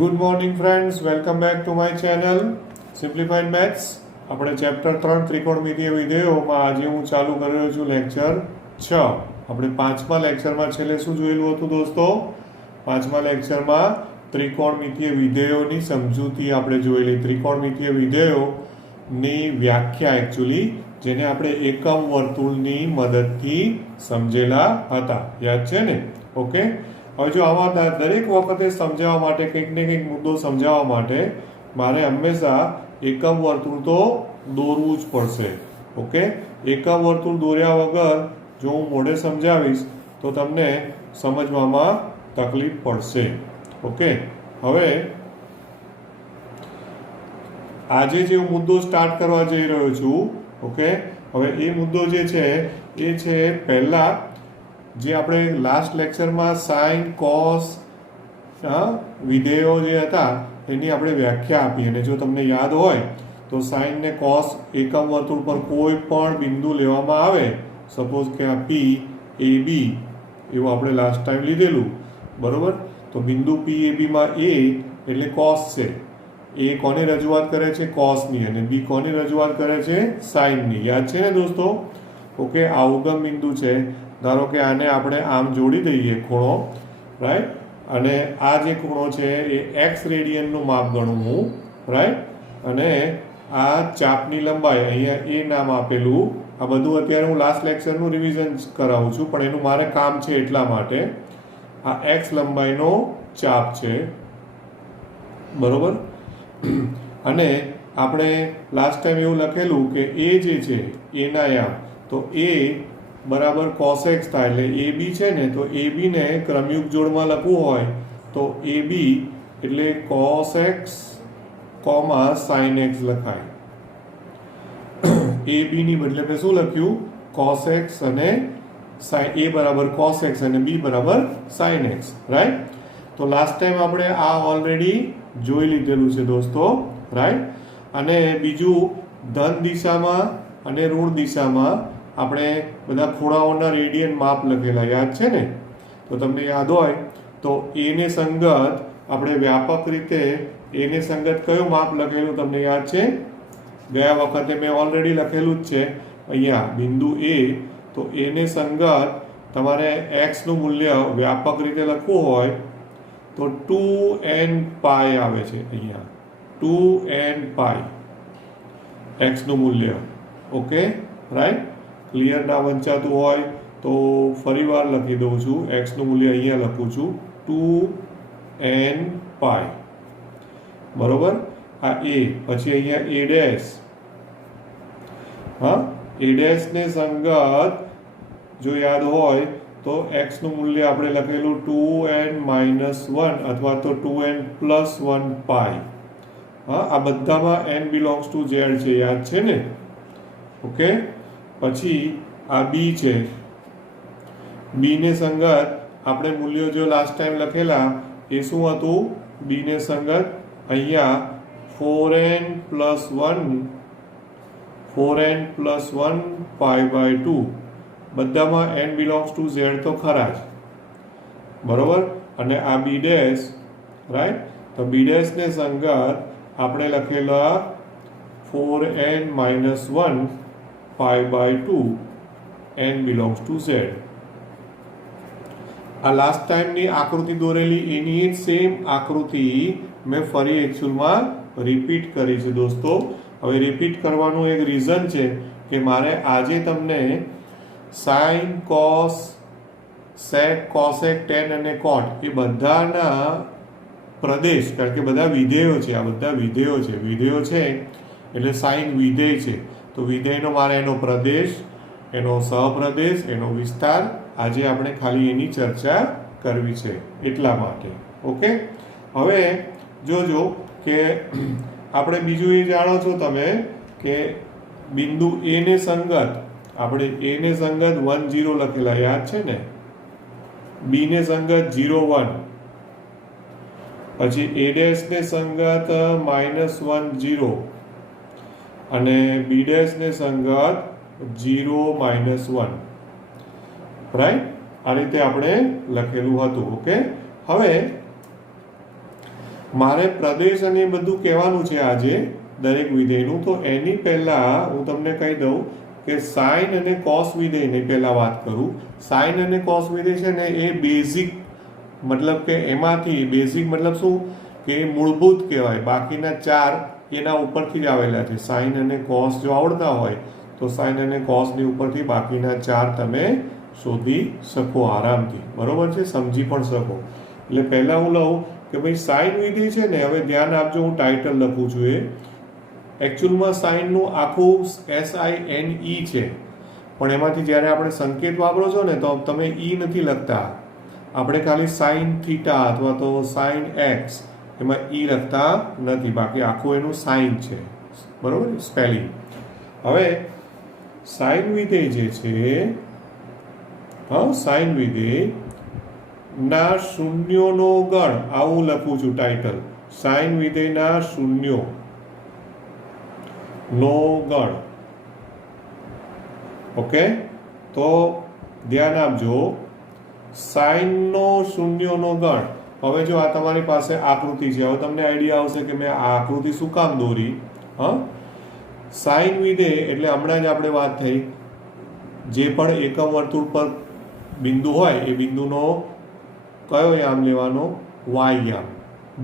Good morning friends, welcome back to my channel simplified maths. આપણે chapter 3 ત્રિકોણમિતીય વિધેયોમાં આજે હું ચાલુ કરી રહ્યો છું લેક્ચર 6. આપણે પાંચમા લેક્ચરમાં છેલ્લે શું જોયેલું હતું દોસ્તો? પાંચમા લેક્ચરમાં ત્રિકોણમિતીય વિધેયોની સમજૂતી આપણે જોયેલી. ત્રિકોણમિતીય વિધેયોની વ્યાખ્યા એકચ્યુઅલી જેને આપણે એકમ વર્તુળની મદદથી સમજેલા હતા. યાદ છે ને? ઓકે. હવે જો આમાં દરેક વખતે સમજાવવા માટે કંઈક ને કંઈક મુદ્દો સમજાવવા માટે મારે હંમેશા એકમ વર્તુળ તો દોરવું જ પડશે. ઓકે. એકમ વર્તુળ દોર્યા વગર જો હું મોઢે સમજાવીશ તો તમને સમજવામાં તકલીફ પડશે. ઓકે. હવે આજે જે હું મુદ્દો સ્ટાર્ટ કરવા જઈ રહ્યો છું, ઓકે, હવે એ મુદ્દો જે છે એ છે પહેલા જે આપણે લાસ્ટ લેક્ચરમાં સાઇન કોસ વિધેયો જે હતા એની આપણે વ્યાખ્યા આપી. અને જો તમને યાદ હોય તો સાઇન ને કોસ એકમ વર્તુળ પર કોઈ પણ બિંદુ લેવામાં આવે, સપોઝ કે આ પી એ બી એવું આપણે લાસ્ટ ટાઈમ લીધેલું, બરોબર? તો બિંદુ પી એ બીમાં એ એટલે કોસ છે. એ કોની રજૂઆત કરે છે? કોસની. અને બી કોની રજૂઆત કરે છે? સાઇનની. યાદ છે ને દોસ્તો? ઓકે. આ ઉગમ બિંદુ છે. ધારો કે આને આપણે આમ જોડી દઈએ ખૂણો, રાઈટ? અને આ જે ખૂણો છે એ એક્સ રેડિયનનું માપ ગણું હું, રાઈટ? અને આ ચાપની લંબાઈ અહીંયા એ નામ આપેલું. આ બધું અત્યારે હું લાસ્ટ લેક્ચરનું રિવિઝન કરાવું છું, પણ એનું મારે કામ છે એટલા માટે. આ એક્સ લંબાઈનો ચાપ છે, બરોબર? અને આપણે લાસ્ટ ટાઈમ એવું લખેલું કે એ જે છે એના યામ, તો એ બરાબર cos x થાય. એટલે એ બી છે ને, તો એ બી ને ક્રમયુગ જોડમાં લખવું હોય તો એ બી એટલે cos x, sin x લખાય. એ બી ની બદલે મેં શું લખ્યું? cos x અને sin. એ બરાબર cos x અને બી બરાબર sin x, રાઈટ? તો લાસ્ટ ટાઈમ આપણે આ ઓલરેડી જોઈ લીધેલું છે દોસ્તો, રાઈટ? અને બીજું ધન દિશામાં અને ઋણ દિશામાં આપણે બધા ખૂણાઓના રેડિયન માપ લખેલા, યાદ છે ને? તો તમને યાદ હોય તો એને સંગત આપણે વ્યાપક રીતે એને સંગત કયું માપ લખેલું તમને યાદ છે? ગયા વખતે મેં ઓલરેડી લખેલું જ છે અહીંયા બિંદુ એ. તો એને સંગત તમારે x નું મૂલ્ય વ્યાપક રીતે લખવું હોય તો 2n પાઈ આવે છે અહીંયા. 2n પાઈ x નું મૂલ્ય. Okay, right? ક્લિયર ના વંચાતું હોય તો ફરી વાર લખી દઉં છું. x નું મૂલ્ય અહીંયા લખું છું 2n પાઈ, બરોબર? આ a, પછી અહીંયા a ડેશ. હા, a ડેશ ને સંગત જો યાદ હોય તો x નું મૂલ્ય આપણે લખેલું 2n-1 અથવા તો 2n+1 પાઈ. હા, આ બધામાં n બિલોંગ્સ ટુ z છે, યાદ છે ને? ઓકે. પછી આ બી છે. બી ને સંગત આપણે મૂલ્યો જો લાસ્ટ ટાઈમ લખેલા એ શું હતું? બી ને સંગત અહીંયા 4n+1 પાઈ/2. બધામાં n બિલોંગ્સ ટુ z તો ખરા જ, બરોબર? અને આ બી ડેશ, રાઈટ? તો બી ડેશ ને સંગત આપણે લખેલા 4n-1 પાઈ/2, n belongs to z. આ લાસ્ટ ટાઈમની આકૃતિ દોરેલી એની જ સેમ આકૃતિ મેં ફરી એકચ્યુઅલમાં રિપીટ કરી છે દોસ્તો. હવે રિપીટ કરવાનું એક રીઝન છે કે મારે આજે તમને સાઇન, કોસ, સેક, કોસેક, ટેન અને કોટ એ બધાના પ્રદેશ, કારણ કે બધા વિધેયો છે, આ બધા વિધેયો છે. વિધેયો છે એટલે સાઇન વિધેય છે. તો વિધેયનો મારે એનો પ્રદેશ, એનો સહપ્રદેશ, એનો વિસ્તાર આજે આપણે ખાલી એની ચર્ચા કરવી છે એટલા માટે. ઓકે. હવે જોજો કે આપણે બીજું એ જાણો છો તમે કે બિંદુ એ ને સંગત આપણે એ ને સંગત 1 0 લખેલા, યાદ છે ને? બી ને સંગત 0 1, પછી a ડેશ ને સંગત -1 0 અને બી ડેશ ને સંગત 0 -1, રાઈટ? આ રીતે આપણે લખેલું હતું. ઓકે. હવે મારે પ્રદેશ અને બધું કહેવાનું છે આજે દરેક વિધેયનું, તો એની પહેલા હું તમને કહી દઉં કે સાઇન અને કોસ વિધેયની પહેલા વાત કરું. સાઇન અને કોસ વિધેય છે ને એ બેઝિક, મતલબ કે એમાંથી બેઝિક મતલબ શું કે મૂળભૂત કહેવાય, બાકીના 4 એના ઉપરથી જ આવેલા છે. સાઇન અને કોસ જો આવડતા હોય તો સાઇન અને કોસની ઉપરથી બાકીના 4 તમે શોધી શકો આરામથી, બરોબર છે, સમજી પણ શકો. એટલે પહેલા હું લઉં કે ભાઈ સાઇન વિધેય છે ને, હવે ધ્યાન આપજો, હું ટાઇટલ લખું છું. એ એકચ્યુઅલમાં સાઇનનું આખું SINE છે, પણ એમાંથી જ્યારે આપણે સંકેત વાપરો છો ને તો તમે નથી લખતા, આપણે ખાલી સાઇન થીટા અથવા તો સાઇન એક્સ એમાં લખતા નથી, બાકી આખું એનું સાઇન છે, બરોબર, સ્પેલિંગ. હવે સાઇન વિધેય જે છે, સાઇન વિધેય ના શૂન્યોનો ગણ, આવું લખું છું ટાઇટલ, સાઇન વિધેયના શૂન્યો નો ગણ. ઓકે, તો ધ્યાન આપજો, સાઇનનો શૂન્યોનો ગણ. હવે જો આ તમારી પાસે આકૃતિ છે, હવે તમને આઈડિયા આવશે કે મેં આ આકૃતિ શું કામ દોરી. સાઇન વિધેય એટલે હમણાં જ આપણે વાત થઈ, જે પણ એકમ વર્તુળ પર બિંદુ હોય એ બિંદુનો કયો યામ લેવાનો? વાય યામ.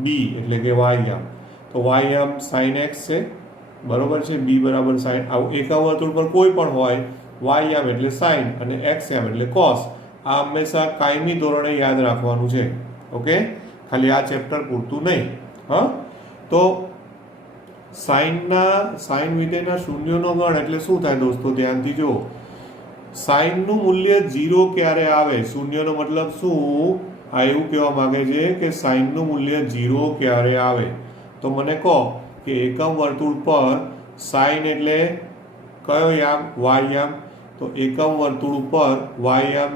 બી એટલે કે વાય યામ. તો વાય યામ સાઇન એક્સ છે, બરોબર છે, બી બરાબર સાઇન. આવું એકમ વર્તુળ પર કોઈ પણ હોય, વાય યામ એટલે સાઇન અને એક્સ યામ એટલે કોસ. આ હંમેશા કાયમી ધોરણે યાદ રાખવાનું છે. ઓકે, ખાલી આ ચેપ્ટર પૂરતું નહીં. તો સાઇન વિધેયના શૂન્યોનો ગણ એટલે શું થાય દોસ્તો? ધ્યાનથી જો, સાઇનનું મૂલ્ય 0 ક્યારે આવે? શૂન્યનો મતલબ શું? આ એવું કહેવા માંગે છે કે સાઇનનું મૂલ્ય 0 ક્યારે આવે? તો મને કહો કે એકમ વર્તુળ પર સાઇન એટલે કયો યામ? વાય યામ. તો એકમ વર્તુળ ઉપર વાય યામ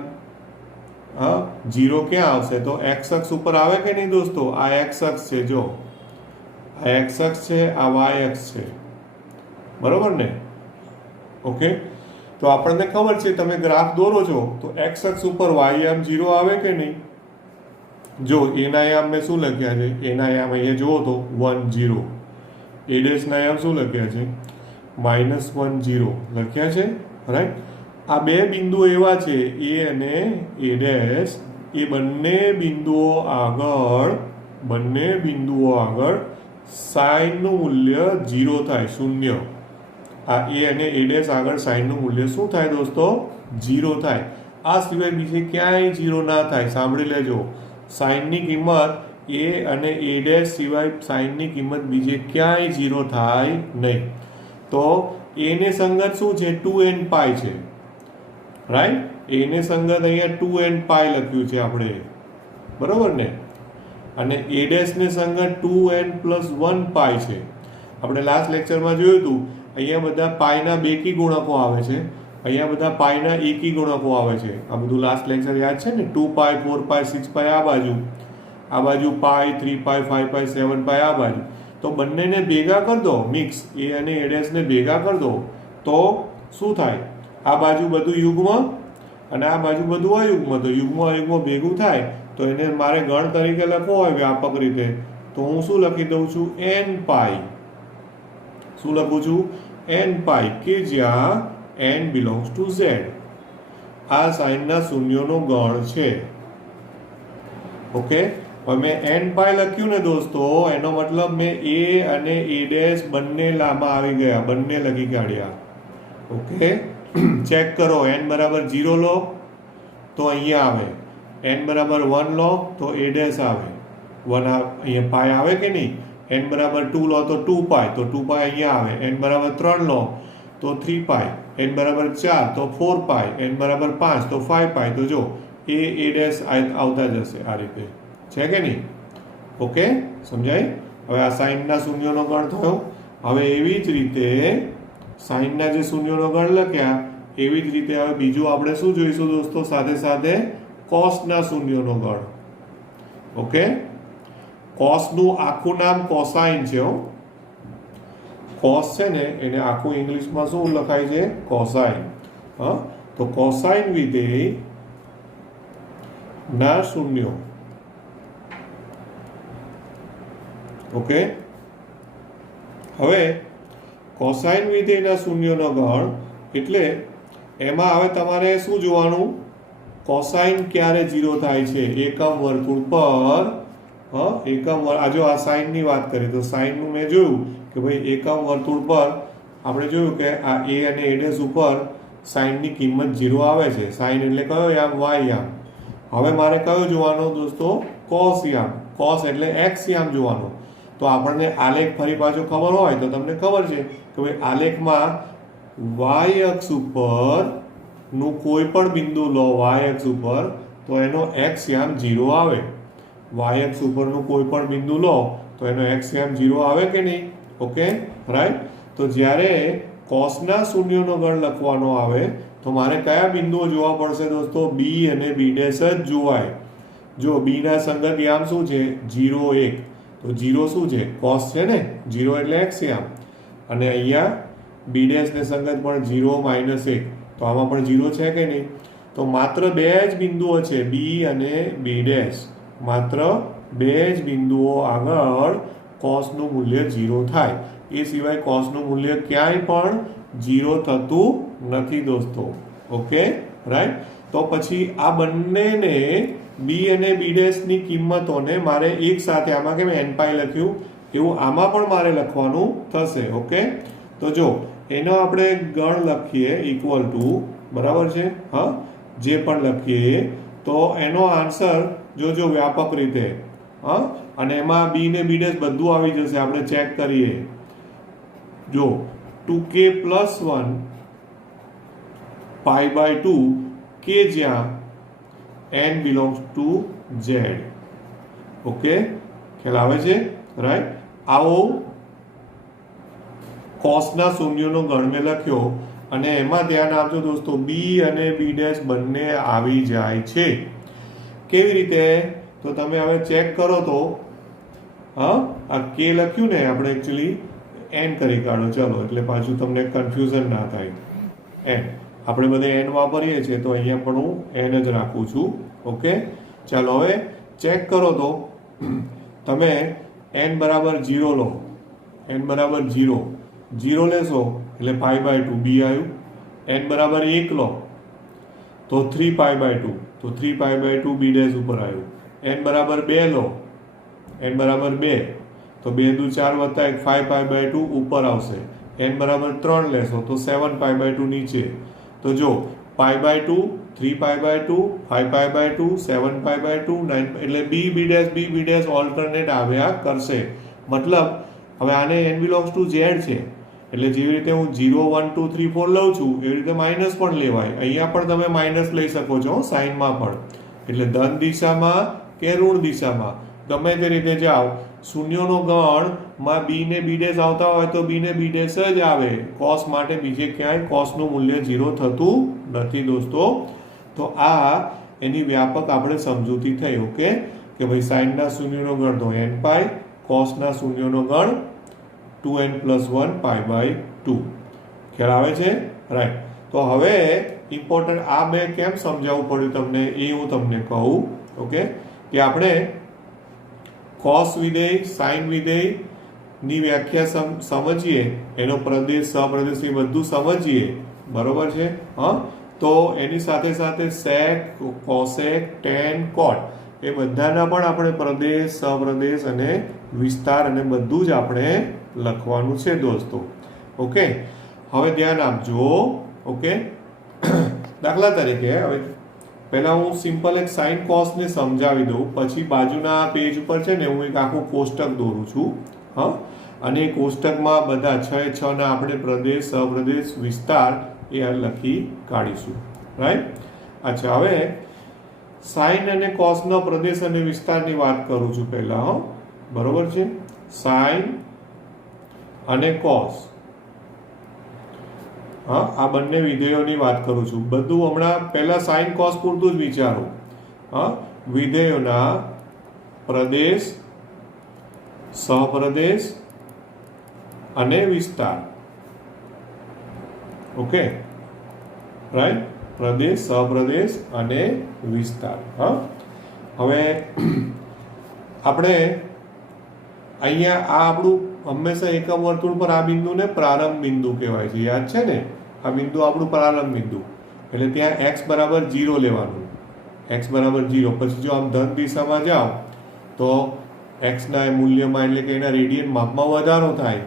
0 ક્યાં આવશે? તો એક્સ અક્ષ ઉપર આવે કે નહીં દોસ્તો? આ એક્સ અક્ષ છે, જો આ એક્સ અક્ષ છે, આ વાય અક્ષ છે, બરોબર ને? ઓકે, તો આપણને ખબર છે, તમે ગ્રાફ દોરો છો તો એક્સ અક્ષ ઉપર વાય યામ 0 આવે કે નહીં? જો એના યામ મેં શું લખ્યા છે? એના યામ અહીંયા જુઓ તો 1 0. એ ડેશ ના યામ શું લખ્યા છે? -1 0 લખ્યા છે, રાઈટ. આ બે બિંદુઓ એવા છે, એ અને એ ડેશ, એ બંને બિંદુઓ આગળ સાઇનનું મૂલ્ય 0 થાય, શૂન્ય. આ એ અને એ ડેશ આગળ સાઇનનું મૂલ્ય શું થાય દોસ્તો? 0 થાય. આ સિવાય બીજે ક્યાંય 0 ના થાય. સાંભળી લેજો, સાઇનની કિંમત એ અને એ ડેશ સિવાય સાઇનની કિંમત બીજે ક્યાંય 0 થાય નહીં. તો એને સંગત શું છે? 2n પાઈ છે, રાઈટ. એને સંગત અહીંયા 2n પાઈ લખ્યું છે આપણે, બરોબર ને? અને એ ડેશ ને સંગત 2n + 1 પાઈ છે. આપણે લાસ્ટ લેક્ચરમાં જોયું હતું, અહીંયા બધા પાઈના બેકી ગુણકો આવે છે, અહીંયા બધા પાઈના એકી ગુણકો આવે છે. આ બધું લાસ્ટ લેક્ચર યાદ છે ને? 2 પાઈ, 4 પાઈ, 6 પાઈ આ બાજુ પાઈ, 3 પાઈ, 5 પાઈ, 7 પાઈ આ બાજુ. તો બંનેને ભેગા કરી દો, મિક્સ, એ અને એ ડેશને ભેગા કરી દો, તો શું થાય? આ બાજુ બધું યુગ્મ અને આ બાજુ બધું અયુગ્મ. તો યુગ્મ અયુગ્મ ભેગું થાય, તો એને મારે ગણ તરીકે લખવો હોય વ્યાપક રીતે, તો હું શું લખી દઉં છું? n પાઈ. શું લખું છું? n પાઈ, કે જ્યાં n બિલોંગ્સ ટુ z. આ સાઇનના શૂન્યોનો ગણ છે. ઓકે, હવે મેં n પાઈ લખ્યું ને દોસ્તો, એનો મતલબ મેં a અને a ડેશ બંને લાંબા આવી ગયા, બંને લખી કાઢ્યા. ઓકે, ચેક કરો, n બરાબર 0 લો તો અહીંયા આવે, n બરાબર 1 લો તો a ડેશ આવે, 1 અહીંયા પાઈ આવે કે નહીં? n બરાબર 2 લો તો 2 પાઈ, તો 2 પાઈ અહીંયા આવે. n બરાબર 3 લો તો 3 પાઈ, n બરાબર 4 તો 4 પાઈ, n બરાબર 5 તો 5 પાઈ. તો જો a ડેશ આવતા જશે આ રીતે, છે કે નહીં? ઓકે, સમજાય? હવે આ સાઇનના શૂન્યોનો ગણ થયો. હવે એવી જ રીતે સાઇનના જે શૂન્યોનો ગણ લખ્યા, એવી જ રીતે હવે બીજું આપણે શું જોઈશું દોસ્તો? સાથે સાથે કોસના શૂન્યોનો ગણ. ઓકે, કોસનું આખું નામ કોસાઇન છે. કોસ છે ને, એને આખું ઇંગ્લિશમાં શું લખાય છે? કોસાઇન. તો કોસાઇન વિધેય ના શૂન્યો ઓકે, હવે કોસાઇન વિધેયના શૂન્યનો ગણ એટલે એમાં હવે તમારે શું જોવાનું, કોસાઇન ક્યારે 0 થાય છે, એકમ વર્તુળ પર આ જો આ સાઇનની વાત કરીએ તો સાઇનનું મેં જોયું કે ભાઈ એકમ વર્તુળ પર આપણે જોયું કે આ a અને a' ઉપર સાઇનની કિંમત 0 આવે છે. સાઇન એટલે કયો યામ, y યામ. હવે મારે કયો જોવાનો દોસ્તો, કોસ યામ. કોસ એટલે x યામ જોવાનો. તો આપણને આલેખ ફરી પાછો ખબર હોય તો તમને ખબર છે કે ભાઈ આલેખમાં y અક્ષ ઉપર નું કોઈ પણ બિંદુ લો y અક્ષ ઉપર તો એનો x યામ 0 આવે. y અક્ષ ઉપરનું કોઈ પણ બિંદુ લો તો એનો x યામ 0 આવે કે નહીં? Okay, right. તો જ્યારે કોસના શૂન્યનો ગણ લખવાનો આવે તો મારે કયા બિંદુઓ જોવા પડશે દોસ્તો, b અને b' જ જોવાય. જો b ના સંગત યામ શું છે, 0 1. તો 0 શું છે, કોસ છે ને, 0 એટલે x યામ. અને અહીંયા b' ને સંગત પણ 0 -1. તો આમાં પણ 0 છે કે નહીં? તો માત્ર બે જ બિંદુઓ છે, b અને b'. માત્ર બે જ બિંદુઓ આગળ કોસનું મૂલ્ય 0 થાય. એ સિવાય કોસનું મૂલ્ય ક્યાંય પણ 0 થતું નથી દોસ્તો. Okay, right. તો પછી આ બંનેને b અને b' ની કિંમતોને મારે એક સાથે, આમાં કેમ n પાઈ લખ્યું એવું આમાં પણ મારે લખવાનું થશે. ઓકે, તો જો એનો આપણે ગણ લખીએ ઇક્વલ ટુ, બરાબર છે, હા, જે પણ લખીએ તો એનો આન્સર જોજો વ્યાપક રીતે, હા, અને એમાં b ને b' બધું આવી જશે. આપણે ચેક કરીએ, જો 2k + 1 π/2 k જ્યાં n belongs to z. Okay, ખ્યાલ આવે છે, રાઈટ. આવો કોસના શૂન્યનો ગણ મેં લખ્યો અને એમાં ધ્યાન આપજો દોસ્તો, b અને b' બંને આવી જાય છે. કેવી રીતે? તો તમે હવે ચેક કરો તો આ k લખ્યું ને આપણે એકચ્યુઅલી n કરી કાઢો, ચલો, એટલે પાછું તમને કન્ફ્યુઝન ના થાય. n આપણે બધે n વાપરીએ છીએ તો અહીંયા પણ હું n જ રાખું છું. ઓકે, ચાલો હવે ચેક કરો તો તમે n બરાબર 0 લો, n બરાબર 0 લેશો એટલે π/2 b આવ્યું. n બરાબર 1 લો તો 3π/2, તો 3π/2 b' ઉપર આવ્યું. n બરાબર 2 લો, n બરાબર 2 તો 2 દુ 4 વત્તા 1 5π/2 ઉપર આવશે. n બરાબર 3 લેશો તો 7π/2 નીચે. તો જો π/2, 3π/2, 5π/2, 7π/2, 9, એટલે b b' ઓલ્ટરનેટ આવ્યા કરશે. મતલબ હવે આને n belongs to z છે એટલે જેવી રીતે હું 0 1 2 3 4 લઉં છું એવી રીતે માઇનસ પણ લેવાય. અહીંયા પણ તમે માઇનસ લઈ શકો છો સાઇનમાં પણ. એટલે ધન દિશામાં કે ઋણ દિશામાં ગમે તે રીતે જાઓ, શૂન્યનો ગણ માં b ને b' આવતા હોય તો b ને b' જ આવે. કોસ માટે બીજે ક્યાંય કોસનું મૂલ્ય 0 થતું નથી દોસ્તો. તો આ એની વ્યાપક આપણે સમજૂતી થઈ. ઓકે, કે ભાઈ સાઇનના શૂન્યનો ગણ તો n પાઈ, કોસના શૂન્યનો ગણ 2n + 1 π/2. ખ્યાલ આવે છે, રાઈટ. તો હવે ઇમ્પોર્ટન્ટ આ મેં કેમ સમજાવવું પડ્યું તમને એ હું તમને કહું. ઓકે, કે આપણે કોસ વિધેય, સાઇન વિધેય ની વ્યાખ્યા સમજીએ, એનો પ્રદેશ, સપ્રદેશ એ બધું સમજીએ, બરોબર છે, હા. તો એની સાથે સાથે સેક, કોસેક, ટેન, કોટ એ બધાના પણ આપણે પ્રદેશ, સપ્રદેશ અને વિસ્તાર અને બધું જ આપણે લખવાનું છે દોસ્તો. ઓકે, હવે ધ્યાન આપજો. ઓકે, દાખલા તરીકે હવે પહેલા હું સિમ્પલ એક સાઇન કોસને સમજાવી દઉં, પછી બાજુના પેજ ઉપર છે ને હું એક આખું કોષ્ટક દોરું છું, હા. અને એ કોષ્ટકમાં બધા 6 × 6 ના આપણે પ્રદેશ, સપ્રદેશ, વિસ્તાર એ લખી કાઢીશું, રાઈટ. અચ્છા, હવે સાઇન અને કોસનો પ્રદેશ અને વિસ્તારની વાત કરું છું પહેલા, હા, બરોબર છે. સાઇન અને કોસ, હા, આ બંને વિધેયોની વાત કરું છું. બધું હમણાં પહેલા સાઇન કોસ પૂરતું જ વિચારો, હા. વિધેયોના પ્રદેશ, સહપ્રદેશ અને વિસ્તાર. Okay, right. પ્રદેશ, સહપ્રદેશ અને વિસ્તાર, હા. હવે આપણે અહીંયા આ આપણું હંમેશા એકમ વર્તુળ પર આ બિંદુને પ્રારંભ બિંદુ કહેવાય છે, યાદ છે ને? આ બિંદુ આપણું પ્રારંભ બિંદુ, એટલે ત્યાં x બરાબર 0 લેવાનું, x બરાબર 0. પછી જો આમ ધન દિશામાં જાઓ તો એક્સના મૂલ્યમાં એટલે કે એના રેડિયન માપમાં વધારો થાય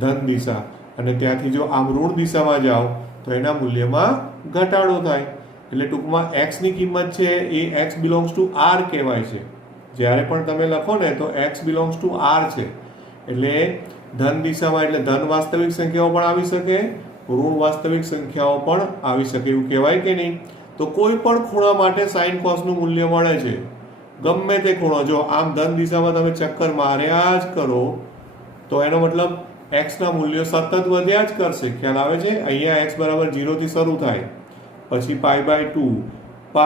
ધન દિશા, અને ત્યાંથી જો આમ ઋણ દિશામાં જાઓ તો એના મૂલ્યમાં ઘટાડો થાય. એટલે ટૂંકમાં એક્સની કિંમત છે એ એક્સ બિલોંગ્સ ટુ આર કહેવાય છે. જ્યારે પણ તમે લખો ને તો એક્સ બિલોંગ્સ ટુ આર છે. એટલે ધન દિશામાં એટલે ધન વાસ્તવિક સંખ્યાઓ પણ આવી શકે, ઋણ વાસ્તવિક સંખ્યાઓ પણ આવી શકે, એવું કહેવાય કે નહીં? તો કોઈ પણ ખૂણા માટે સાઇન કોસનું મૂલ્ય મળે છે, ગમે તે ખૂણો. જો આમ ધન દિશામાં તમે ચક્કર માર્યા જ કરો તો એનો મતલબ એક્સના મૂલ્યો સતત વધ્યા જ કરશે. ખ્યાલ આવે છે? અહીંયા એક્સ બરાબર 0 થી શરૂ થાય, પછી π/2, π,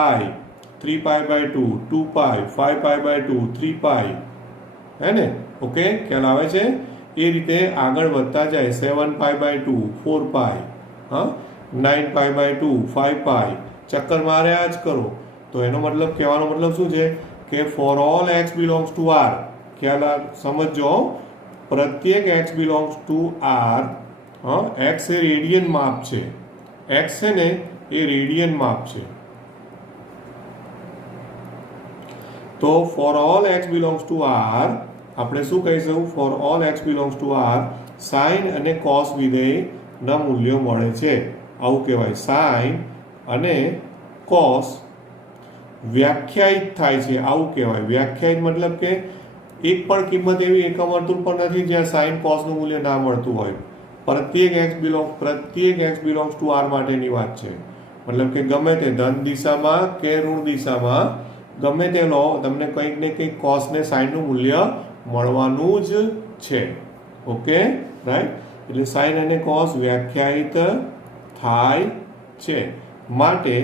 3π/2, 2π, 5π/2, 3π, હે ને? ઓકે, ખ્યાલ આવે છે? એ રીતે આગળ વધતા જાય 7π/2, 4π, હા, 9π/2, 5π, ચક્કર માર્યા જ કરો. તો એનો મતલબ, કહેવાનો મતલબ શું છે કે for all x belongs to R, ખ્યાલ સમજો, પ્રત્યેક એક્સ બિલોંગ્સ ટુ આર, હા, એક્સ એ રેડિયન માપ છે, એક્સ છે ને એ રેડિયન માપ છે. તો for all x belongs to R આપણે શું કહીશું? For all x belongs to R sine અને કોસ વિધેયના મૂલ્યો મળે છે, આવું કહેવાય. સાઇન અને કોસ વ્યાખ્યાયિત થાય છે, આવું કહેવાય. વ્યાખ્યાયિત મતલબ કે એક પણ કિંમત એવી એકમ વર્તુળ પર નથી જ્યાં સાઇન કોસનું મૂલ્ય ના મળતું હોય. પ્રત્યેક એક્સ બિલોંગ્સ ટુ આર માટેની વાત છે. મતલબ કે ગમે તે ધન દિશામાં કે ઋણ દિશામાં ગમે તે લો, તમને કંઈક ને કંઈક કોસ ને સાઇન નું મૂલ્ય મળવાનું જ છે. Okay, right? એટલે સાઇન અને કોસ વ્યાખ્યાયિત થાય છે, માટે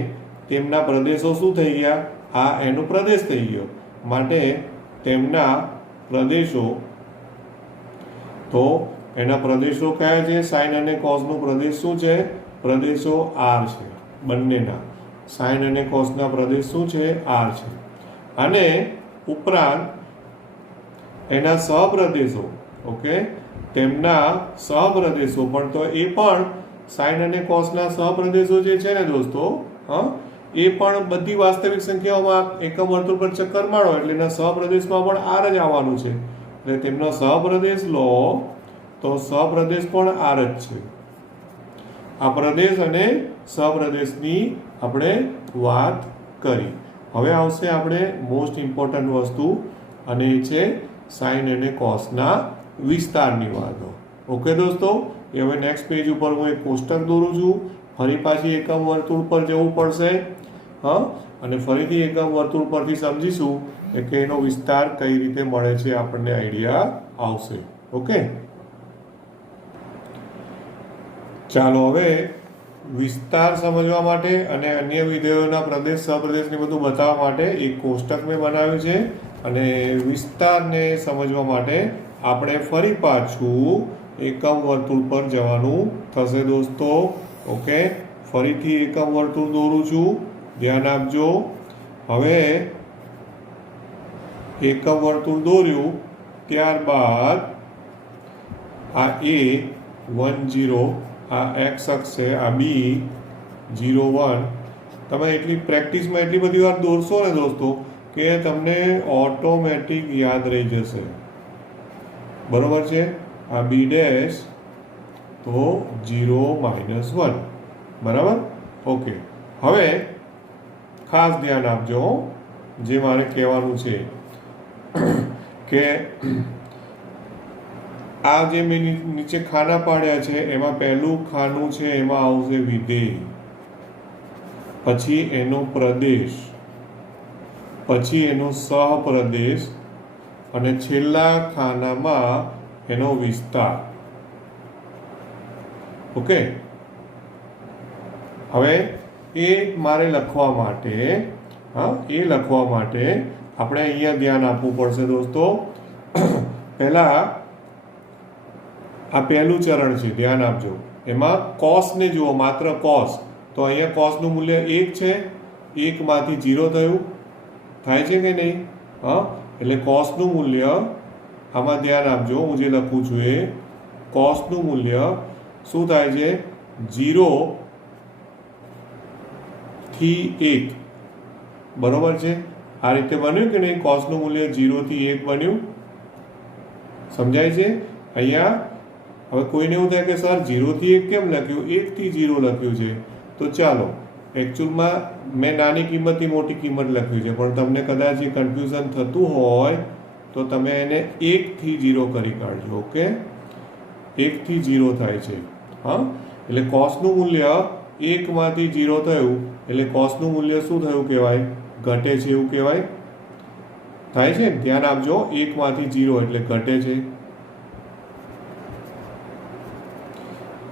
તેમના પ્રદેશો શું થઈ ગયા? આ એનો પ્રદેશ થઈ ગયો, માટે તેમના પ્રદેશો, તો એના પ્રદેશો કયા છે? સાઇન અને કોસનો પ્રદેશ શું છે? પ્રદેશો આર છે, બંનેના. સાઇન અને કોસના પ્રદેશ શું છે? આર છે. અને ઉપરાંત એના સહપ્રદેશો, ઓકે, તેમના સહપ્રદેશો પણ, તો એ પણ સાઇન અને કોસના સહપ્રદેશો જે છે ને દોસ્તો, હા, એ પણ બધી વાસ્તવિક સંખ્યાઓમાં એકમ વર્તુળ પર ચક્કર મારો એટલે એના સહપ્રદેશમાં પણ આર જ આવવાનું છે. એટલે તેમનો સહપ્રદેશ લો તો સહપ્રદેશ પણ આર જ છે. આ પ્રદેશ અને સહપ્રદેશની આપણે વાત કરી. હવે આવશે આપણે મોસ્ટ ઇમ્પોર્ટન્ટ વસ્તુ, અને એ છે સાઇન અને કોસના વિસ્તારની વાતો. ઓકે દોસ્તો, એ હવે નેક્સ્ટ પેજ ઉપર હું એક કોષ્ટક દોરું છું. ફરી પાછી એકમ વર્તુળ પર જવું પડશે, હા, અને ફરીથી એકમ વર્તુળ પરથી સમજીશું કે એનો વિસ્તાર કઈ રીતે મળે છે, આપણને આઈડિયા આવશે. ઓકે, ચાલો હવે વિસ્તાર સમજવા માટે અને અન્ય વિધેયોના પ્રદેશ સહપ્રદેશને બધું બતાવવા માટે એક કોષ્ટક મેં બનાવ્યું છે. અને વિસ્તારને સમજવા માટે આપણે ફરી પાછું એકમ વર્તુળ પર જવાનું થશે દોસ્તો. ઓકે, ફરીથી એકમ વર્તુળ દોરું છું, ધ્યાન આપજો. હવે એકમ વર્તુળ દોર્યું, ત્યારબાદ આ A 1 0, આ x અક્ષ છે, આ B 0 1. તમે એટલી પ્રેક્ટિસમાં એટલી બધી વાર દોરશો ને દોસ્તો કે તમને ઓટોમેટિક યાદ રહી જશે. બરોબર છે? આ B ડેશ તો 0 -1, બરાબર? ઓકે, હવે ખાસ ધ્યાન આપજો જે મારે કહેવાનું છે કે આ જે મેં નીચે ખાના પાડ્યા છે એમાં પહેલું ખાનું છે, એમાં આવશે વિધેય, પછી એનો પ્રદેશ, પછી એનો સહપ્રદેશ, અને છેલ્લા ખાનામાં એનો વિસ્તાર. ઓકે, હવે એ મારે લખવા માટે, હા, એ લખવા માટે આપણે અહીંયા ધ્યાન આપવું પડશે દોસ્તો. પહેલા આ પહેલું ચરણ છે, ધ્યાન આપજો. એમાં કોસને જુઓ, માત્ર કોસ. તો અહીંયા કોસનું મૂલ્ય 1 છે, 1 માંથી 0 થયું, થાય છે કે નહીં? હા, એટલે કોસનું મૂલ્ય આમાં ધ્યાન આપજો, હું જે લખું છું એ કોસનું મૂલ્ય શું થાય છે 0 થી 1, બરોબર છે? આ રીતે બન્યું કે નહીં? કોસનું મૂલ્ય 0 થી 1 બન્યું, સમજાય છે? અહીંયા હવે કોઈને એવું થાય કે સર 0 થી 1 કેમ લખ્યું, 1 થી 0 લખ્યું છે, તો ચાલો એકચ્યુઅલમાં મેં નાની કિંમતથી મોટી કિંમત લખ્યું છે, પણ તમને કદાચ એ કન્ફ્યુઝન થતું હોય તો તમે એને 1 થી 0 કરી કાઢજો. ઓકે, 1 થી 0 થાય છે. હા, એટલે કોસનું મૂલ્ય 1 માંથી 0 થયું એટલે કોસનું મૂલ્ય શું થયું કહેવાય? ઘટે છે એવું કહેવાય. થાય છે? ધ્યાન આપજો, 1 માંથી 0 એટલે ઘટે છે.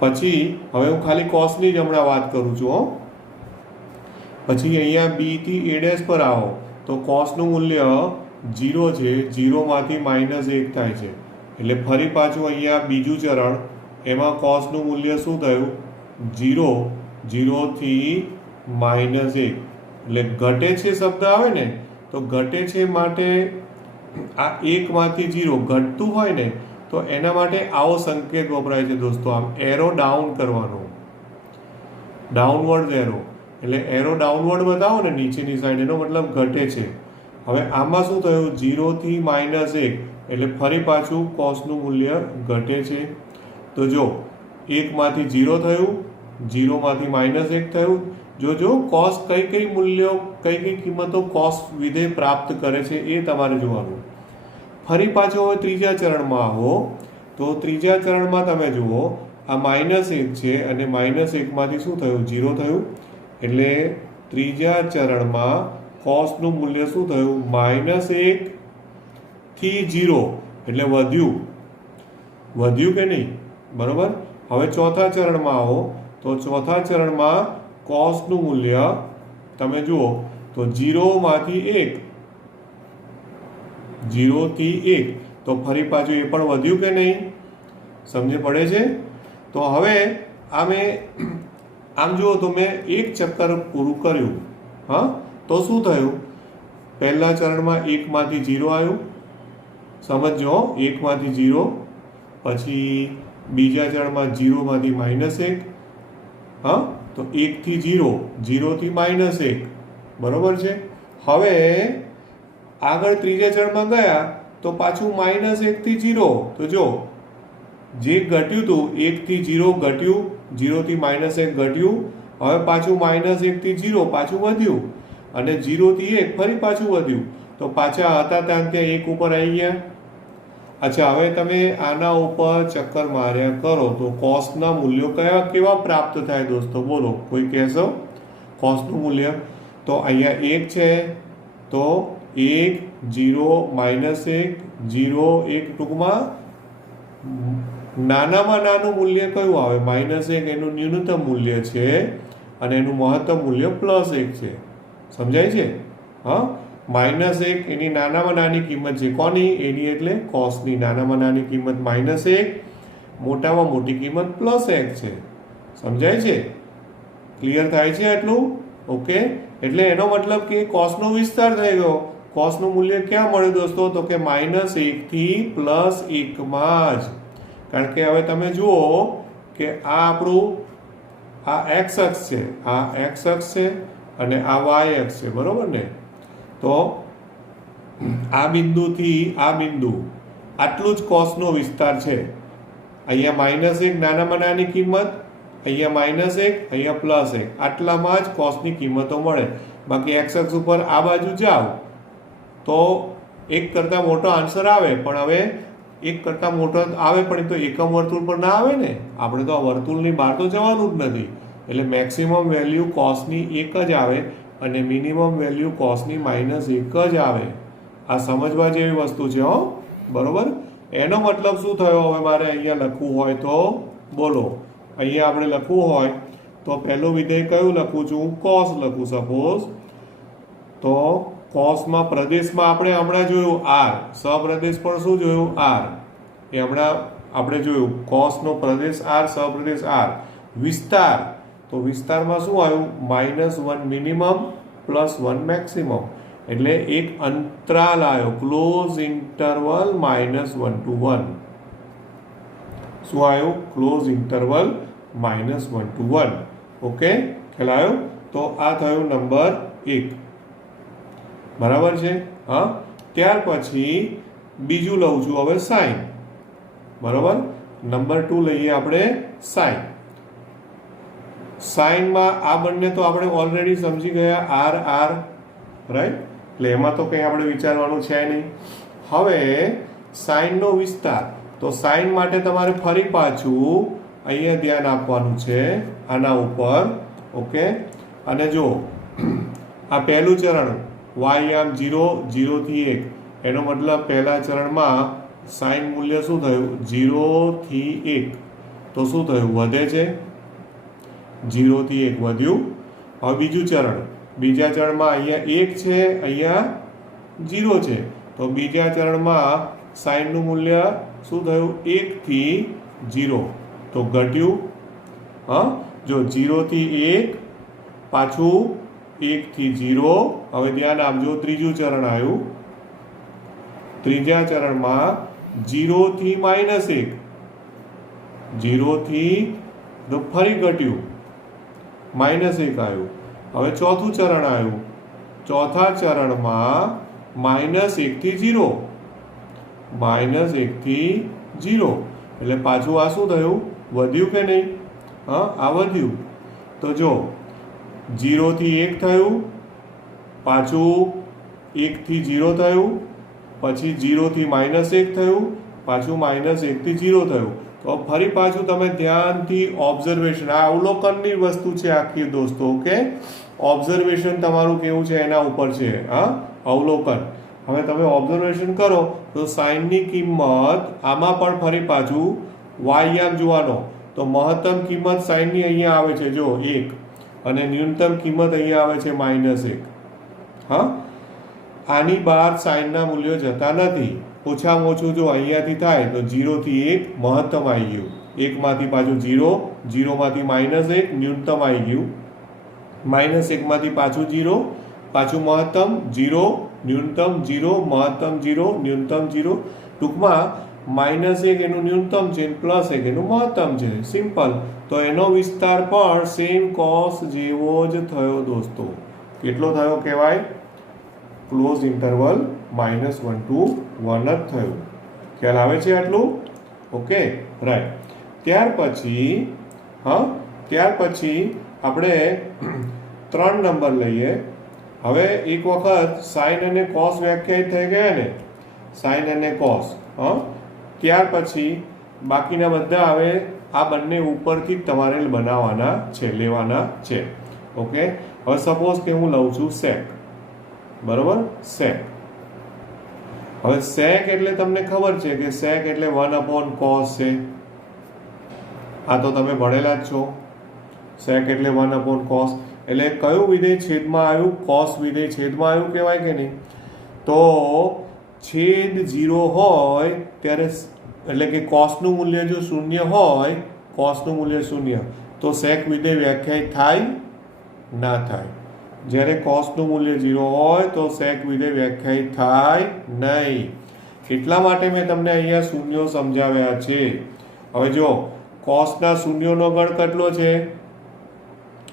પછી હવે હું ખાલી કોસની જ હમણાં વાત કરું છું હો. પછી અહીંયા બી થી a' પર આવો તો કોસનું મૂલ્ય 0 છે, 0 માંથી -1 થાય છે, એટલે ફરી પાછું અહીંયા બીજું ચરણ, એમાં કોસનું મૂલ્ય શું થયું 0, 0 થી -1 એટલે ઘટે છે શબ્દ આવે ને તો ઘટે છે માટે આ 1 માંથી 0 ઘટતું હોય ને તો એના માટે આવો સંકેત વપરાય છે દોસ્તો, આમ એરો ડાઉન કરવાનો, ડાઉનવર્ડ એરો, એટલે એરો ડાઉનવર્ડ બતાવો ને નીચેની સાઈડ, એનો મતલબ ઘટે છે. હવે આમાં શું થયું 0 થી -1 એટલે ફરી પાછું કોસનું મૂલ્ય ઘટે છે. તો જો 1 માંથી 0 થયું, 0 માંથી -1 થયું. જો કોસ કઈ મૂલ્યો કઈ કિંમતો કોસ વિધેય પ્રાપ્ત કરે છે એ તમારે જોવાનું. ફરી પાછો હવે ત્રીજા ચરણમાં આવો તો ત્રીજા ચરણમાં તમે જુઓ આ -1 છે અને -1 માંથી શું થયું 0 થયું, એટલે ત્રીજા ચરણમાં કોસનું મૂલ્ય શું થયું -1 થી 0 એટલે વધ્યું કે નહીં? બરોબર. હવે ચોથા ચરણમાં આવો તો ચોથા ચરણમાં કોસનું મૂલ્ય તમે જુઓ તો 0 માંથી 1, 0 થી 1 તો ફરી પાછું એ પણ વધ્યું કે નહીં? સમજ પડે છે? તો હવે આમ જુઓ તો મેં એક ચક્કર પૂરું કર્યું. હા, તો શું થયું? પહેલા ચરણમાં 1 માંથી 0 આવ્યું, સમજો 1 માંથી 0, પછી બીજા ચરણમાં 0 માંથી -1, હા તો 1 થી 0, 0 થી -1, બરોબર છે. હવે આગળ ત્રીજા ચરણમાં ગયા તો પાછું -1 થી 0, તો જો જે ઘટ્યું હતું 1 થી 0 ઘટ્યું, 0 થી -1 ઘટ્યું, હવે પાછું -1 થી 0 પાછું વધ્યું અને 0 થી 1 ફરી પાછું વધ્યું, તો પાછા હતા ત્યાં 1 ઉપર આવી ગયા. અચ્છા, હવે તમે આના ઉપર ચક્કર માર્યા કરો તો કોસના મૂલ્યો કેવા પ્રાપ્ત થાય દોસ્તો? બોલો, કોઈ કહેશો? કોસનું મૂલ્ય તો અહીંયા 1 છે તો 1, 0, -1, 0, 1, ટૂંકમાં નાનામાં નાનું મૂલ્ય કયું આવે? -1 એનું ન્યૂનતમ મૂલ્ય છે અને એનું મહત્તમ મૂલ્ય +1 છે. સમજાય છે? હા, -1 એની નાનામાં નાની કિંમત છે, કોની? એની, એટલે કોસની નાનામાં નાની કિંમત -1, મોટામાં મોટી કિંમત +1 છે. સમજાય છે? ક્લિયર થાય છે આટલું? ઓકે, એટલે એનો મતલબ કે કોસનો વિસ્તાર થઈ ગયો. કોસનું મૂલ્ય ક્યાં મળ્યું દોસ્તો? તો કે -1 થી +1 માં જ. કારણ કે હવે તમે જુઓ કે આ આપણું આ x અક્ષ છે, આ x અક્ષ છે અને આ y અક્ષ છે, બરોબર ને? તો આ બિંદુથી આ બિંદુ આટલું જ કોસનો વિસ્તાર છે. અહીંયા -1 નાનામાં નાની કિંમત, અહીંયા -1, અહીંયા +1, આટલામાં જ કોસની કિંમતો મળે. બાકી x અક્ષ ઉપર આ બાજુ જાઓ તો 1 કરતાં મોટો આન્સર આવે, પણ હવે 1 કરતાં મોટો આવે પણ એ તો એકમ વર્તુળ પર ના આવે ને. આપણે તો આ વર્તુળની બહાર તો જવાનું જ નથી, એટલે મેક્સિમમ વેલ્યુ કોસની 1 જ આવે અને મિનિમમ વેલ્યુ કોસની -1 જ આવે. આ સમજવા જેવી વસ્તુ છે હો, બરોબર. એનો મતલબ શું થયો? હવે મારે અહીંયા લખવું હોય તો બોલો, અહીંયા આપણે લખવું હોય તો પહેલું વિધેય કયું લખું છું? કોસ લખું. સપોઝ તો કોસમાં પ્રદેશમાં આપણે હમણાં જોયું r, સપ્રદેશ પણ શું જોયું? r. એ હમણાં આપણે જોયું કોસનો પ્રદેશ r, સપ્રદેશ r. વિસ્તાર, તો વિસ્તારમાં શું આવ્યું? -1 મિનિમમ +1 મેક્સિમમ. એટલે એક અંતરાલ આવ્યો, ક્લોઝ ઇન્ટરવલ -1 to 1. શું આવ્યું? Close interval -1 to 1. ઓકે, ખ્યાલ આવ્યો? તો આ થયું નંબર 1. બરાબર છે? હા. ત્યાર પછી બીજું લઉં છું હવે સાઇન. બરાબર, નંબર 2 લઈએ આપણે સાઇન. સાઇનમાં આ બંને તો આપણે ઓલરેડી સમજી ગયા, આર આર, રાઈટ? એટલે એમાં તો કંઈ આપણે વિચારવાનું છે નહીં. હવે સાઇનનો વિસ્તાર, તો સાઇન માટે તમારે ફરી પાછું અહીંયા ધ્યાન આપવાનું છે આના ઉપર. ઓકે, અને જો આ પહેલું ચરણ y આમ 0, 0 થી 1, એનો મતલબ પહેલા ચરણમાં સાઇન મૂલ્ય શું થયું? 0 થી 1. તો શું થયું? વધે છે. 0 થી 1 વધ્યું. હવે બીજું ચરણ, બીજા ચરણમાં અહીંયા 1 છે, અહીંયા 0 છે. તો બીજા ચરણમાં સાઇનનું મૂલ્ય શું થયું? 1 થી 0. તો ઘટ્યું. હા, જો 0 થી 1 પાછું 1 થી 0. હવે ધ્યાન આપજો, ત્રીજું ચરણ આવ્યું. ત્રીજા ચરણમાં 0 થી -1, 0 થી તો ફરી ઘટ્યું, -1 આવ્યું. હવે ચોથું ચરણ આવ્યું. ચોથા ચરણમાં -1 થી 0, -1 થી 0. એટલે પાછું આ શું થયું? વધ્યું કે નહીં? હા, આ વધ્યું. તો જો 0 થી 1 થયું, પાછું 1 થી 0 થયું, પછી 0 થી -1 થયું, પાછું -1 થી 0 થયું. તો ફરી પાછું તમે ધ્યાનથી ઓબ્ઝર્વેશન, આ અવલોકનની વસ્તુ છે આખી દોસ્તો. ઓકે, ઓબ્ઝર્વેશન તમારું કેવું છે એના ઉપર છે. હા, અવલોકન. હવે તમે ઓબ્ઝર્વેશન કરો તો સાઇનની કિંમત આમાં પણ ફરી પાછું y આમ જોવાનો, તો મહત્તમ કિંમત સાઇનની અહીંયા આવે છે જો 1, અને ન્યૂનતમ કિંમત અહીંયા આવે છે -1. હા, આની બહાર સાઇનના મૂલ્યો જતા નથી. ઓછામાં ઓછું જો અહીંયાથી થાય તો 0 થી 1 મહત્તમ આવી ગયું, 1 માંથી પાછું 0, 0 માંથી -1 ન્યૂનતમ આવી ગયું, -1 માંથી પાછું 0, પાછું મહત્તમ 0, ન્યૂનતમ 0, મહત્તમ 0, ન્યૂનતમ 0. ટૂંકમાં -1 એનું ન્યૂનતમ છે, +1 એનું મહત્તમ છે. સિમ્પલ. તો એનો વિસ્તાર પણ સેમ કોસ જેવો જ થયો દોસ્તો. કેટલો થયો કહેવાય? ક્લોઝ ઇન્ટરવલ -1 to 1 જ થયું. ખ્યાલ આવે છે આટલું? Okay, right. ત્યાર પછી ત્યાર પછી આપણે 3 નંબર લઈએ. હવે એક વખત સાઇન અને કોસ વ્યાખ્યાયિત થઈ ગયા ને, સાઇન અને કોસ. ત્યાર પછી બાકીના બધા હવે આ બંને ઉપરથી તમારે બનાવવાના છે, લેવાના છે. ઓકે, હવે સપોઝ કે હું લઉં છું સેક. બરોબર, સેક. હવે સેક એટલે તમને ખબર છે કે સેક એટલે 1/cos છે. આ તો તમે ભણેલા જ છો. સેક એટલે 1/cos. એટલે કયું વિધેય છેદમાં આવ્યું? કોસ વિધેય છેદમાં આવ્યું કહેવાય કે નહીં? તો છેદ 0 હોય ત્યારે, એટલે કે કોસનું મૂલ્ય જો 0 હોય, કોસનું મૂલ્ય 0, તો સેક વિધેય વ્યાખ્યાયિત થાય? ના થાય. જ્યારે કોસનું મૂલ્ય 0 હોય તો સેક વિધેય વ્યાખ્યાયિત થાય નહીં. એટલા માટે મેં તમને અહીંયા શૂન્યો સમજાવ્યા છે. હવે જો કોસના શૂન્યોનો ગણ કેટલો છે?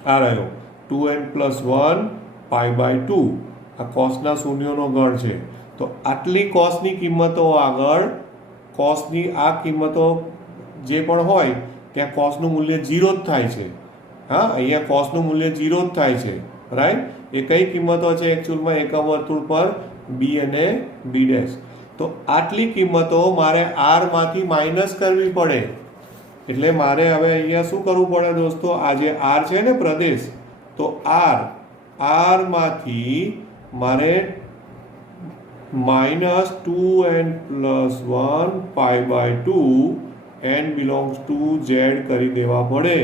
આ રહ્યો 2n+1 π/2. આ કોસના શૂન્યોનો ગણ છે. તો આટલી કોસની કિંમતો આગળ, કોસની આ કિંમતો જે પણ હોય ત્યાં કોસનું મૂલ્ય 0 જ થાય છે. હા, અહીંયા કોસનું મૂલ્ય 0 જ થાય છે. રાઈટ? એ કઈ કિંમતો છે એકચ્યુઅલમાં એકમ વર્તુળ પર? બી અને બી'. તો આટલી કિંમતો મારે આર માંથી માઇનસ કરવી પડે. એટલે મારે હવે અહીંયા શું કરવું પડે દોસ્તો? આ જે આર છે ને પ્રદેશ, તો આર માંથી મારે -2n+1 π/2 n belongs to z કરી દેવા પડે.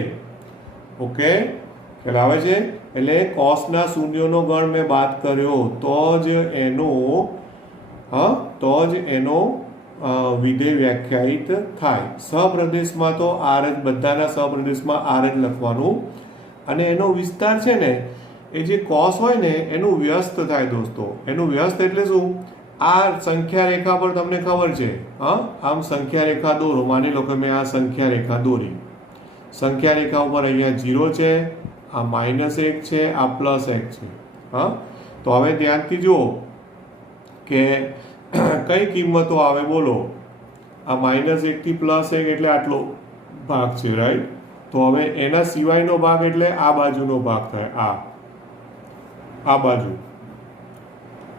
ઓકે, ખ્યાલ આવે છે? એટલે કોસના શૂન્યોનો ગણ મેં બાદ કર્યો તો જ એનો વિધેય વ્યાખ્યાયિત થાય. સહપ્રદેશમાં તો આર જ, બધાના સહપ્રદેશમાં આર જ લખવાનું. અને એનો વિસ્તાર છે ને એ જે કોસ હોય ને એનું વ્યસ્ત થાય દોસ્તો. એનું વ્યસ્ત એટલે શું? આ સંખ્યા રેખા પર તમને ખબર છે, હા, આમ સંખ્યા રેખા દોરો. માની લો કે મેં આ સંખ્યા રેખા દોરી. સંખ્યા રેખા ઉપર અહીંયા 0 છે, આ -1 છે, આ +1 છે. હા, તો હવે ધ્યાનથી જુઓ કે કઈ કિંમતો આવે બોલો. આ -1 થી +1 એટલે આટલો ભાગ છે, રાઈટ? તો હવે એના સિવાયનો ભાગ એટલે આ બાજુનો ભાગ થાય. આ બાજુ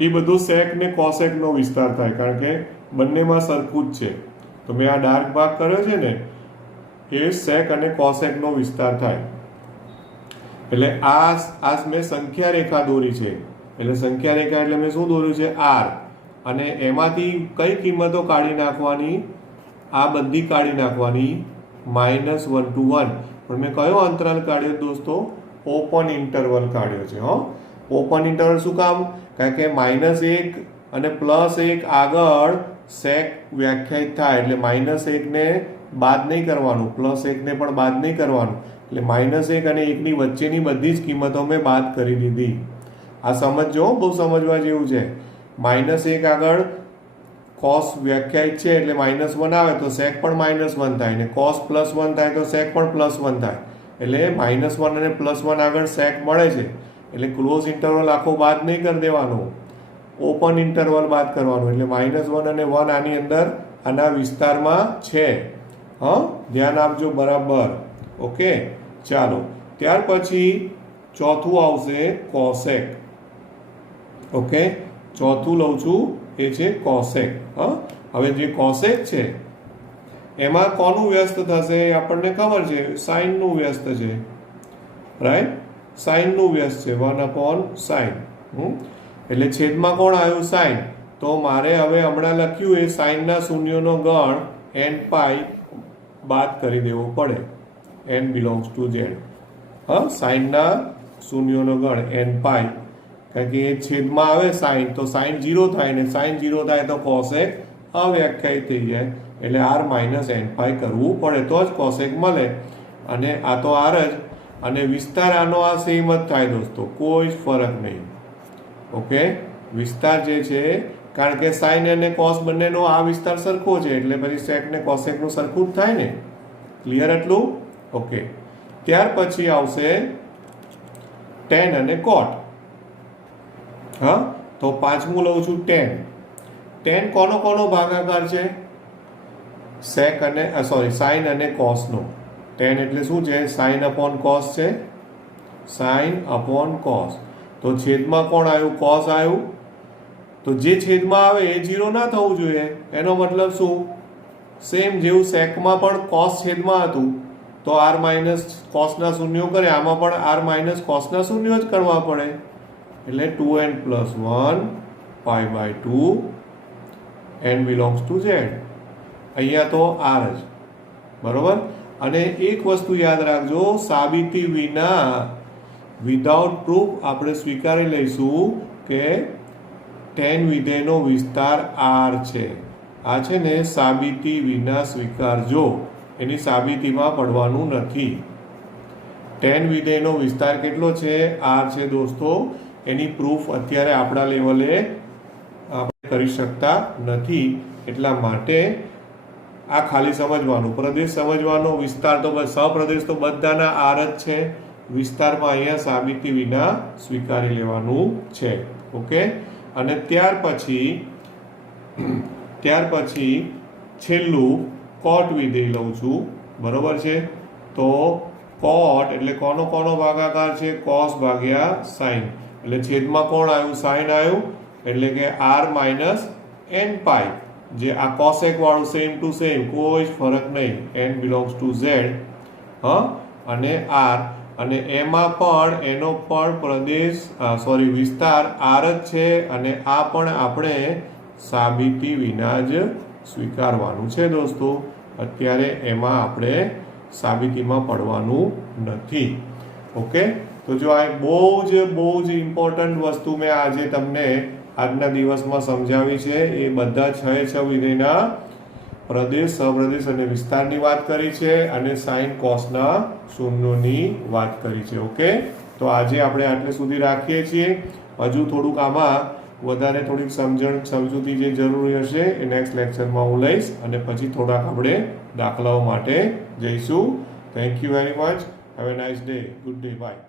એ બધું સેક ને કોસેક નો વિસ્તાર થાય, કારણ કે બંનેમાં સરખું જ છે. તો મેં આ ડાર્ક ભાગ કર્યો છે ને એ સેક અને કોસેક નો વિસ્તાર થાય. એટલે આ મેં સંખ્યા રેખા દોરી છે. એટલે સંખ્યા રેખા એટલે મેં શું દોર્યું છે? R. અને એમાંથી કઈ કિંમતો કાઢી નાખવાની? આ બધી કાઢી નાખવાની. -1 to 1. પણ મેં કયો અંતરાલ કાઢ્યો દોસ્તો? ઓપન ઇન્ટરવલ કાઢ્યો છે. ઓપન ઇન્ટરવલ શું કામ? કારણ કે -1 અને +1 આગળ સેક વ્યાખ્યાયિત થાય. એટલે -1 ને બાદ નહીં કરવાનું, +1 ને પણ બાદ નહીં કરવાનું. એટલે -1 અને 1 ની વચ્ચેની બધી જ કિંમતો મેં બાદ કરી દીધી. આ સમજો, બહુ સમજવા જેવું છે. -1 આગળ cos વ્યાખ્યાયિત છે એટલે -1 આવે તો sec પણ -1 થાય, ને cos +1 થાય તો sec પણ +1 થાય. એટલે -1 અને +1 આગળ sec મળે છે. એટલે ક્લોઝ ઇન્ટરવલ આખો બાદ નહીં કરી દેવાનો, ઓપન ઇન્ટરવલ બાદ કરવાનું. એટલે -1 અને 1 આની અંદર આના વિસ્તારમાં છે. ધ્યાન આપજો બરાબર. ઓકે, ચાલો. ત્યાર પછી ચોથું આવશે કોસેક. ઓકે, ચોથું લઉં છું એ છે કોસેક. હવે જે કોસેક છે એમાં કોનું વ્યસ્ત થશે એ આપણને ખબર છે, સાઇનનું વ્યસ્ત છે, રાઈટ? સાઇનનું વ્યસ્ત છે 1/sin. એટલે છેદમાં કોણ આવ્યું? સાઇન. તો મારે હવે હમણાં લખ્યું એ સાઇનના શૂન્યોનો ગણ n π બાદ કરી દેવો પડે. n belongs to z. સાઇનના શૂન્યોનો ગણ n π, કારણ કે એ છેદમાં આવે સાઇન, તો સાઇન 0 થાય, ને સાઇન 0 થાય તો કોસેક અવ્યાખ્યાયિત થઈ જાય. એટલે r - n π કરવું પડે તો જ કોસેક મળે. અને આ તો r જ, અને વિસ્તાર આનો આ સેમ જ થાય દોસ્તો, કોઈ જ ફરક નહીં. ઓકે, વિસ્તાર જે છે, કારણ કે સાઇન અને કોસ બંનેનો આ વિસ્તાર સરખો છે, એટલે પછી સેક ને કોસેક નું સરખું જ થાય ને. ક્લિયર એટલું? ઓકે. ત્યાર પછી આવશે tan અને cot. તો પાંચમું લઉં છું tan. tan કોનો ભાગાકાર છે? sec અને sin અને cos નો. tan એટલે શું છે? sin upon cos છે. sin upon cos. તો છેદમાં કોણ આવ્યું? cos આવ્યું. તો જે છેદમાં આવે એ 0 ના થવું જોઈએ. એનો મતલબ શું? સેમ જેવું સેકમાં પણ cos છેદમાં હતું તો r - cos ના શૂન્યો કરે, આમાં પણ r - cos ના શૂન્યો જ કરવા પડે. એટલે 2n + 1 π/2 n belongs to z. અહીંયા તો r જ, બરોબર. અને એક વસ્તુ યાદ રાખજો, સાબિતી વિના, વિધાઉટ પ્રૂફ આપણે સ્વીકારી લઈશું કે tan વિધેયનો વિસ્તાર r છે. આ છે ને સાબિતી વિના સ્વીકારજો, એની સાબિતીમાં પડવાનું નથી. tan વિધેયનો વિસ્તાર કેટલો છે? r છે દોસ્તો. એની પ્રૂફ અત્યારે આપણા લેવલે આપણે કરી શકતા નથી. એટલા માટે આ ખાલી સમજવાનું, પ્રદેશ સમજવાનો, વિસ્તાર તો સપ્રદેશ તો બધાના r જ છે. વિસ્તારમાં અહીંયા સાબિતી વિના સ્વીકારી લેવાનું છે. ઓકે. અને ત્યાર પછી છેલ્લું cot વિધેય લઉં છું, બરોબર છે. તો cot એટલે કોનો ભાગાકાર છે? cos ભાગ્યા sin. એટલે છેદમાં કોણ આવ્યું? sin આવ્યું. એટલે કે r - n π, જે આ કોસેક વાળું સેમ ટુ સેમ, કોઈ જ ફરક નહીં. n belongs to z. અને r, અને એમાં પણ એનો પણ પ્રદેશ વિસ્તાર r જ છે. અને આ પણ આપણે સાબિતી વિના જ સ્વીકારવાનું છે દોસ્તો. અત્યારે એમાં આપણે સાબિતીમાં પડવાનું નથી. ઓકે. તો જો આ બહુ જ ઇમ્પોર્ટન્ટ વસ્તુ મેં આજે તમને આજના દિવસમાં સમજાવી છે. એ બધા 6 વિધેયના પ્રદેશ, સપ્રદેશ અને વિસ્તારની વાત કરી છે, અને સાઇન કોસના શૂન્યોની વાત કરી છે. ઓકે, તો આજે આપણે આટલે સુધી રાખીએ છીએ. હજુ થોડુંક આમાં વધારે થોડીક સમજૂતી જે જરૂરી હશે એ નેક્સ્ટ લેક્ચરમાં હું લઈશ અને પછી થોડાક આપણે દાખલાઓ માટે જઈશું. Thank you very much. Have a nice day. Good day. By.